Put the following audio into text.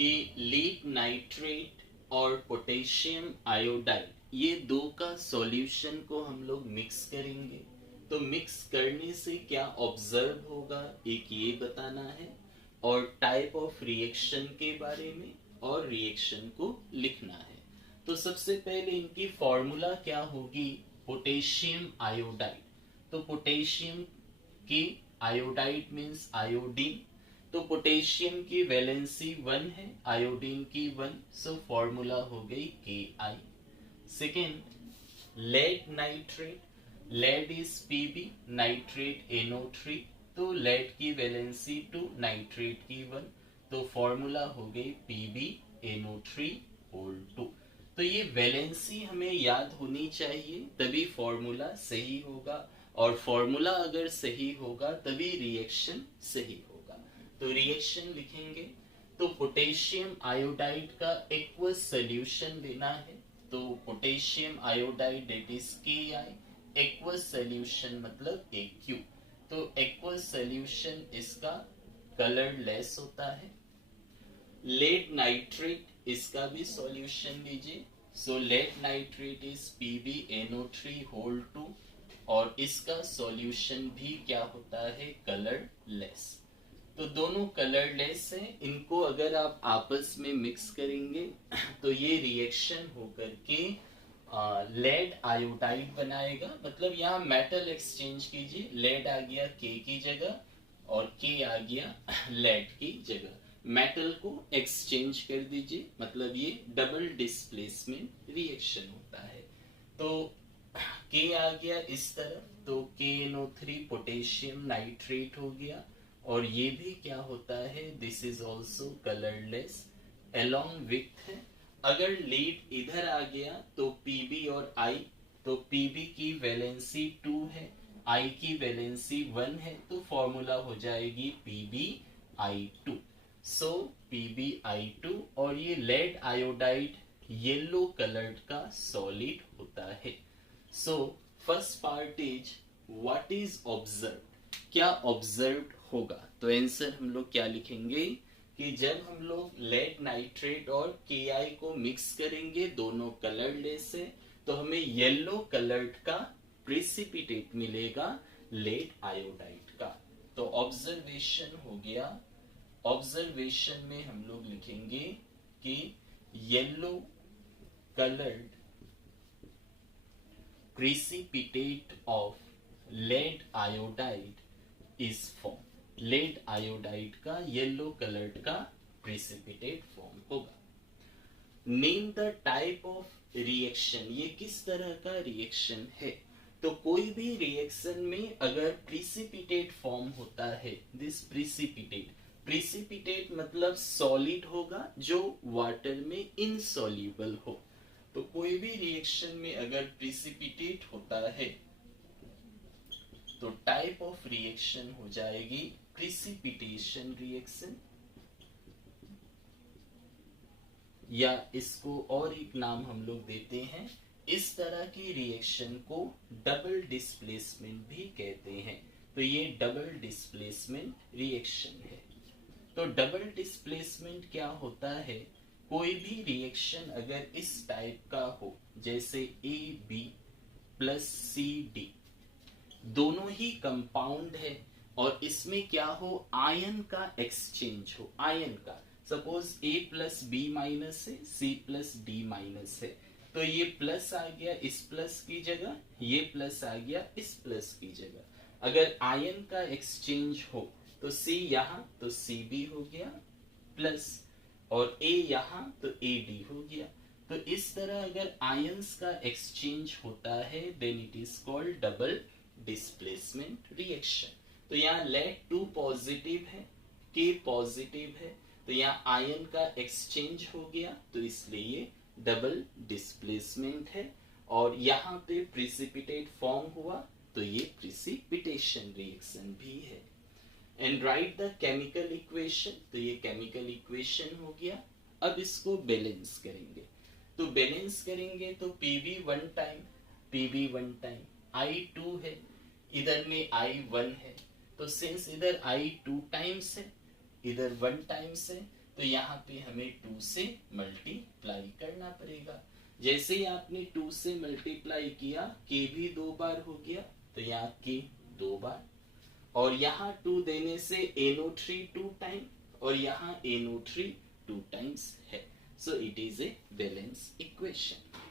कि lead nitrate और potassium iodide ये दो का सॉल्यूशन को हम लोग मिक्स करेंगे। तो मिक्स करने से क्या ऑब्जर्व होगा एक ये बताना है, और टाइप ऑफ रिएक्शन के बारे में, और रिएक्शन को लिखना है। तो सबसे पहले इनकी फॉर्मूला क्या होगी, पोटेशियम आयोडाइड। तो पोटेशियम की आयोडाइड मीन्स आयोडीन। तो पोटेशियम की वैलेंसी 1 है, आयोडीन की 1, सो फॉर्मूला हो गई Ki। Second lead nitrate, lead is Pb, nitrate NO3। तो लेड की वैलेंसी 2, नाइट्रेट की 1, तो फॉर्मूला हो गई PbNO3(2). तो ये वैलेंसी हमें याद होनी चाहिए, तभी फॉर्मूला सही होगा, और फॉर्मूला अगर सही होगा तभी रिएक्शन सही होगा। तो रिएक्शन लिखेंगे तो पोटेशियम आयोडाइड का एक्वस सोल्यूशन लेना है। तो potassium iodide that is Ki, aqueous solution मतलब AQ। तो एक्वस सोल्यूशन इसका कलरलेस होता है। लेड नाइट्रेट इसका भी सॉल्यूशन लीजिए। सो लेड नाइट्रेट इज PbNO3(2), और इसका सॉल्यूशन भी क्या होता है, कलरलेस। तो दोनों कलरलेस है, इनको अगर आप आपस में मिक्स करेंगे तो ये रिएक्शन होकर के लेड आयोडाइड बनाएगा। मतलब यहाँ मेटल एक्सचेंज कीजिए, लेड आ गया K की जगह और K आ गया लेड की जगह, मेटल को एक्सचेंज कर दीजिए, मतलब ये डबल डिस्प्लेसमेंट रिएक्शन होता है। तो K आ गया इस तरफ, तो KNO3 पोटेशियम नाइट्रेट हो गया, और ये भी क्या होता है, this is also colourless along with. अगर लीड इधर आ गया तो Pb और I, तो Pb की वैलेंसी 2 है, I की वैलेंसी 1 है, तो फॉर्मूला हो जाएगी PbI2। सो PbI2, और ये लेड आयोडाइड येलो कलर्ड का सॉलिड होता है। So first part is what is observe, क्या ऑब्जर्व होगा। तो आंसर हम लोग क्या लिखेंगे कि जब हम लोग लेड नाइट्रेट और Ki को मिक्स करेंगे, दोनों कलरलेस है, तो हमें येलो कलर्ड का प्रेसिपिटेट मिलेगा लेड आयोडाइड का। तो ऑब्जर्वेशन हो गया, ऑब्जर्वेशन में हम लोग लिखेंगे कि yellow coloured precipitate of lead iodide is formed। Lead iodide का येलो कलर्ड का प्रेसिपिटेट फॉर्म होगा। Name the type of reaction, ये किस तरह का रिएक्शन है। तो कोई भी रिएक्शन में अगर प्रेसिपिटेट फॉर्म होता है, दिस प्रेसिपिटेट, प्रेसिपिटेट मतलब सॉलिड होगा जो वाटर में इनसॉल्युबल हो। तो कोई भी रिएक्शन में अगर प्रेसिपिटेट होता है तो टाइप ऑफ रिएक्शन हो जाएगी प्रेसिपिटेशन रिएक्शन, या इसको और एक नाम हम लोग देते हैं, इस तरह की रिएक्शन को डबल डिस्प्लेसमेंट भी कहते हैं। तो ये डबल डिस्प्लेसमेंट रिएक्शन है। तो डबल डिस्प्लेसमेंट क्या होता है, कोई भी रिएक्शन अगर इस टाइप का हो, जैसे AB प्लस CD, दोनों ही कंपाउंड है, और इसमें क्या हो, आयन का एक्सचेंज हो, आयन का। Suppose A plus B minus है, C प्लस D माइनस है, तो ये प्लस आ गया इस प्लस की जगह, ये प्लस आ गया इस प्लस की जगह। अगर आयन का एक्सचेंज हो तो C यहाँ, तो CB हो गया प्लस, और A यहाँ तो AD हो गया। तो इस तरह अगर आयंस का एक्सचेंज होता है then it is called double displacement reaction. तो यहाँ लेड 2 पॉजिटिव है, K पॉजिटिव है, तो यहाँ आयन का एक्सचेंज हो गया, तो इसलिए ये डबल डिस्प्लेसमेंट है। और यहाँ पे प्रेसिपिटेट फॉर्म हुआ, तो ये प्रेसिपिटेशन रिएक्शन भी है। And right the chemical equation, तो ये केमिकल इक्वेशन हो गया। अब इसको बैलेंस करेंगे, तो बैलेंस करेंगे तो Pb 1 time, Pb 1 time, I 2 है, इधर में I 1 है, तो सिंस इधर I 2 टाइम्स है, इधर 1 टाइम्स है, तो यहाँ पे हमें 2 से मल्टीप्लाई करना पड़ेगा। जैसे ही आपने 2 से मल्टीप्लाई किया, के भी 2 बार हो गया, तो यहाँ के 2 बार, और यहाँ 2 देने से NO3 2 टाइम, और यहाँ NO3 2 टाइम्स है। So it is a balance equation.